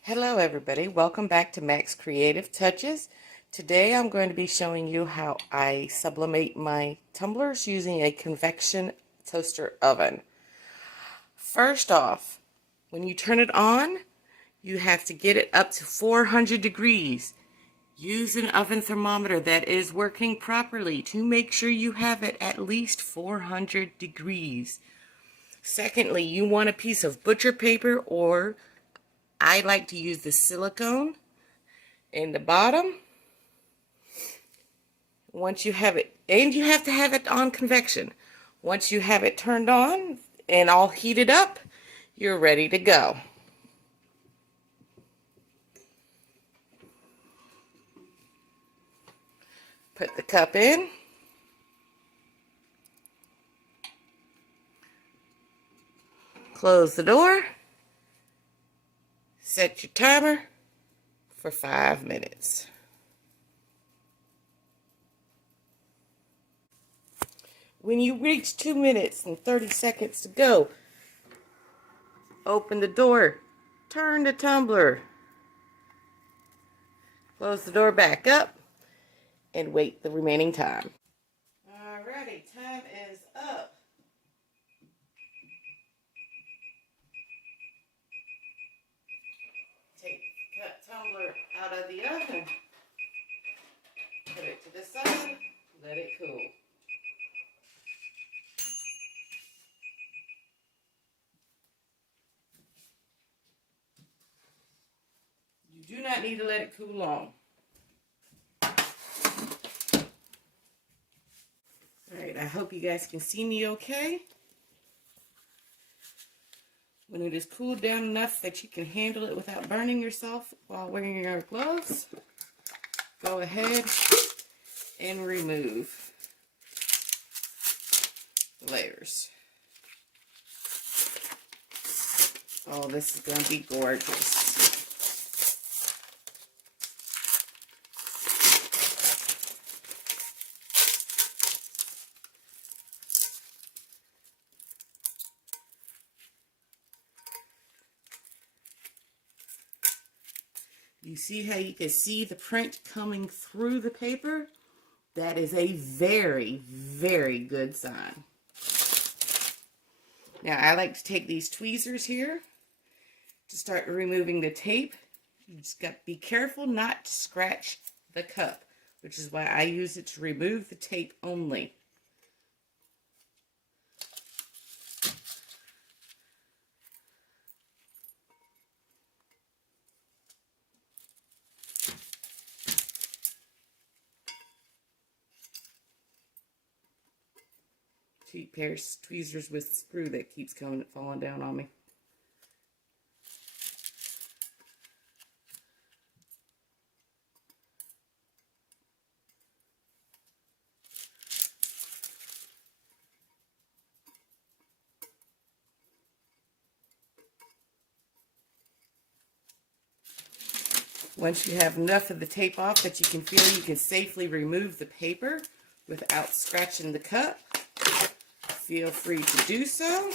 Hello everybody, welcome back to Max Creative Touches. Today I'm going to be showing you how I sublimate my tumblers using a convection toaster oven. First off, when you turn it on, you have to get it up to 400 degrees. Use an oven thermometer that is working properly to make sure you have it at least 400 degrees. Secondly, you want a piece of butcher paper, or I like to use the silicone in the bottom. Once you have it, and you have to have it on convection. Once you have it turned on and all heated up, you're ready to go. Put the cup in. Close the door. Set your timer for 5 minutes. When you reach 2 minutes and 30 seconds to go, open the door, turn the tumbler, close the door back up, and wait the remaining time. Alrighty, time is up. Take the tumbler out of the oven, put it to the side, let it cool. You do not need to let it cool long. Alright, I hope you guys can see me okay. When it is cooled down enough that you can handle it without burning yourself while wearing your gloves, go ahead and remove the layers. Oh, this is going to be gorgeous. You see how you can see the print coming through the paper? That is a very, very good sign. Now, I like to take these tweezers here to start removing the tape. You just got to be careful not to scratch the cup, which is why I use it to remove the tape only. Cheap pair of tweezers with screw that keeps falling down on me. Once you have enough of the tape off that you can feel you can safely remove the paper without scratching the cup, feel free to do so.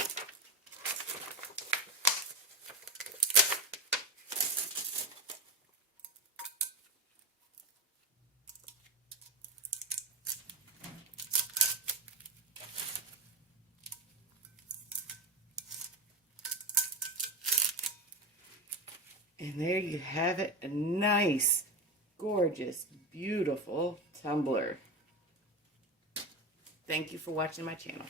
And there you have it, a nice, gorgeous, beautiful tumbler. Thank you for watching my channel.